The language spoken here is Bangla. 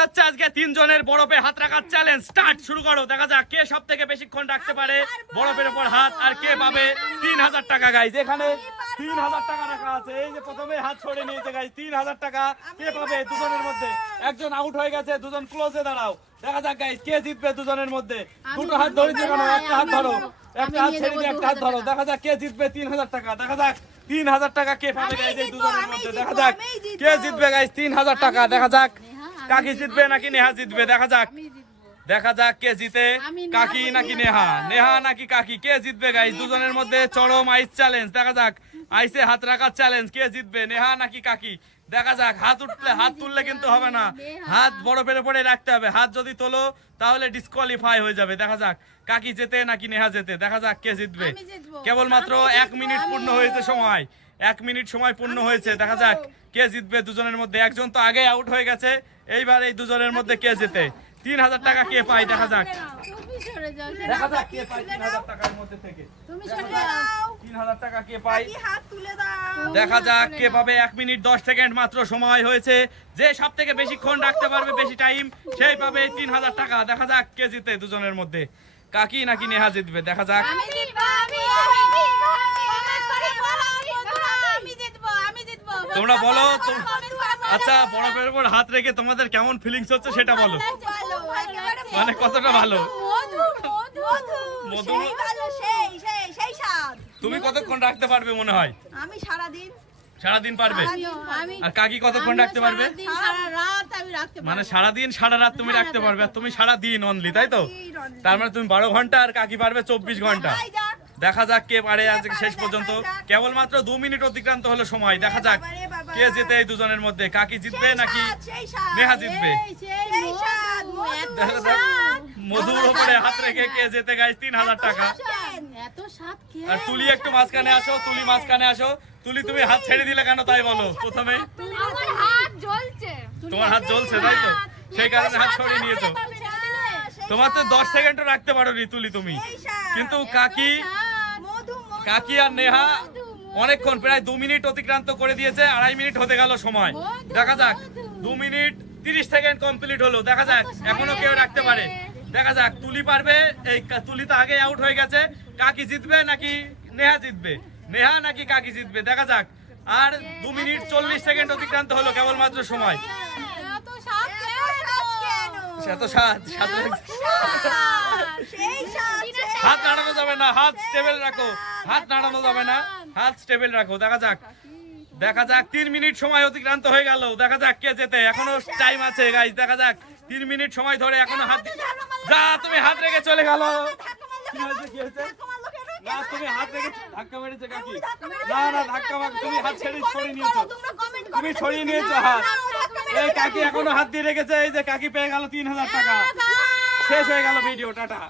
যাচ্ছে আজকে 3 জনের বরফে হাত রাখার চ্যালেঞ্জ। স্টার্ট, শুরু করো। দেখা যাক কে সব থেকে বেশিক্ষণ রাখতে পারে বরফের উপর হাত, আর কে পাবে 3000 টাকা। গাইজ এখানে 3000 টাকা রাখা আছে। এই যে প্রথমে হাত ছড়ে নিয়েছে গাইজ, 3000 টাকা কে পাবে দুজনের মধ্যে? একজন আউট হয়ে গেছে, দুজন ক্লোজে দাঁড়াও। দেখা যাক গাইজ কে জিতবে দুজনের মধ্যে। দুটো হাত ধরে দিয়ে কেন, একটা হাত ধরো, একটা হাত ছেড়ে দিয়ে একটা হাত ধরো। দেখা যাক কে জিতবে 3000 টাকা। দেখা যাক 3000 টাকা কে পাবে গাইজ এই দুজনের মধ্যে। দেখা যাক কে জিতবে গাইজ 3000 টাকা। দেখা যাক কাকি জিতবে নাকি নেহা জিতবে। দেখা যাক, দেখা যাক কে জিতে, কাকি নাকি নেহা, নেহা নাকি কাকি, কে জিতবে গাইজ দুজনের মধ্যে। চরম আইস চ্যালেঞ্জ। দেখা যাক আইসে হাত রাখার চ্যালেঞ্জ, কে জিতবে নেহা নাকি কাকি। দেখা যাক হাত উঠলে, হাত তুললে কিন্তু হবে না, হাত বরফের উপরে রাখতে হবে। হাত যদি তোলো তাহলে ডিসকোয়ালিফাই হয়ে যাবে। দেখা যাক কাকি জেতে নাকি নেহা জেতে। দেখা যাক কে জিতবে। কেবলমাত্র 1 মিনিট পূর্ণ হয়েছে সময়, 1 মিনিট সময় পূর্ণ হয়েছে। দেখা যাক কে জিতবে দুজনের মধ্যে। একজন তো আগে আউট হয়ে গেছে, এইবার এই দুজনের মধ্যে কে জেতে, 3000 টাকা কে পায়। দেখা যাক, দেখা যাক কে পায় 3000 টাকার মধ্যে থেকে। 3000 টাকা কে পায়, দেখা যাক কে পাবে। 1 মিনিট 10 সেকেন্ড মাত্র সময় হয়েছে। যে সব থেকে বেশিক্ষণ রাখতে পারবে, বেশি টাইম, সেই পাবে 3000 টাকা। দেখা যাক কে জিতে দুজনের মধ্যে, কাকি নাকি নেহা জিতবে। দেখা যাক, তোমরা বলো। আচ্ছা, বরফের উপর হাত রেখে তোমাদের কেমন ফিলিংস হচ্ছে সেটা বলো। মানে কতটা ভালো? মধু, তুমি কতক্ষণ রাখতে পারবে মনে হয়? আমি সারাদিন। সারাদিন পারবে? আর কাকি কতক্ষণ রাখতে পারবে? মানে সারাদিন সারা রাত তুমি রাখতে পারবে, আর তুমি সারাদিন অনলি, তাই তো? তার মানে তুমি 12 ঘন্টা, আর কাকি পারবে 24 ঘন্টা। দেখা যাক কে পারে আজকে শেষ পর্যন্ত। কেবলমাত্র 2 মিনিট অতিক্রান্ত হলো সময়। দেখা যাক কে জিতে এই দুজনের মধ্যে, কাকি জিতবে নাকি নেহা জিতবে। মধুর উপরে হাত রেখে কে জিতে গাইজ 3000 টাকা। আর তুলি একটু মাঝখানে আসো, তুলি মাঝখানে আসো। তুলি তুমি হাত ছেড়ে দিলে কেন তাই বলো প্রথমে। তোমার হাত জ্বলছে তাই তো, সেই কারণে হাত ছড়িয়ে নিয়েছো। তোমার তো 10 সেকেন্ডও রাখতে পারোনি তুলি তুমি, কিন্তু কাকি, কাকি আর নেহা অনেকক্ষণ, প্রায় 2 মিনিট অতিক্রান্ত করে দিয়েছে। 2.5 মিনিট হতে গেল সময়। দেখা যাক 2 মিনিট 30 সেকেন্ড কমপ্লিট হলো। দেখা যাক এখনো কেউ রাখতে পারে। দেখা যাক তুলি পারবে, এই তুলি তো আগে আউট হয়ে গেছে। কাকি জিতবে নাকি নেহা জিতবে, নেহা নাকি কাকি জিতবে। দেখা যাক। আর 2 মিনিট 40 সেকেন্ড অতিক্রান্ত হলো কেবলমাত্র সময়। এত স্বাদ, হাত নাড়ানো যাবে না, হাত স্টেবল রাখো, হাত নাড়ানো যাবে না, হাত স্টেবল রাখো। দেখা যাক, দেখা যাক 3 মিনিট সময় অতিক্রান্ত হয়ে গেল। দেখা যাক কে জেতে, এখনো টাইম আছে গাইস। দেখা যাক 3 মিনিট সময় ধরে এখনো হাত, যা তুমি হাত রেখে চলে গেল। কি হয়েছে, কি হয়েছে? না তুমি হাত রেখে ধাক্কা মেরেছে কাকি। না না ধাক্কা মার, তুমি হাত সরিয়ে নিয়েছো, তুমি সরিয়ে নিয়েছো হাত। এই কাকি এখনো হাত দিয়ে রেখেছে। এই যে কাকি পেয়ে গেল 3000 টাকা। শেষ হয়ে গেল ভিডিও, টাটা।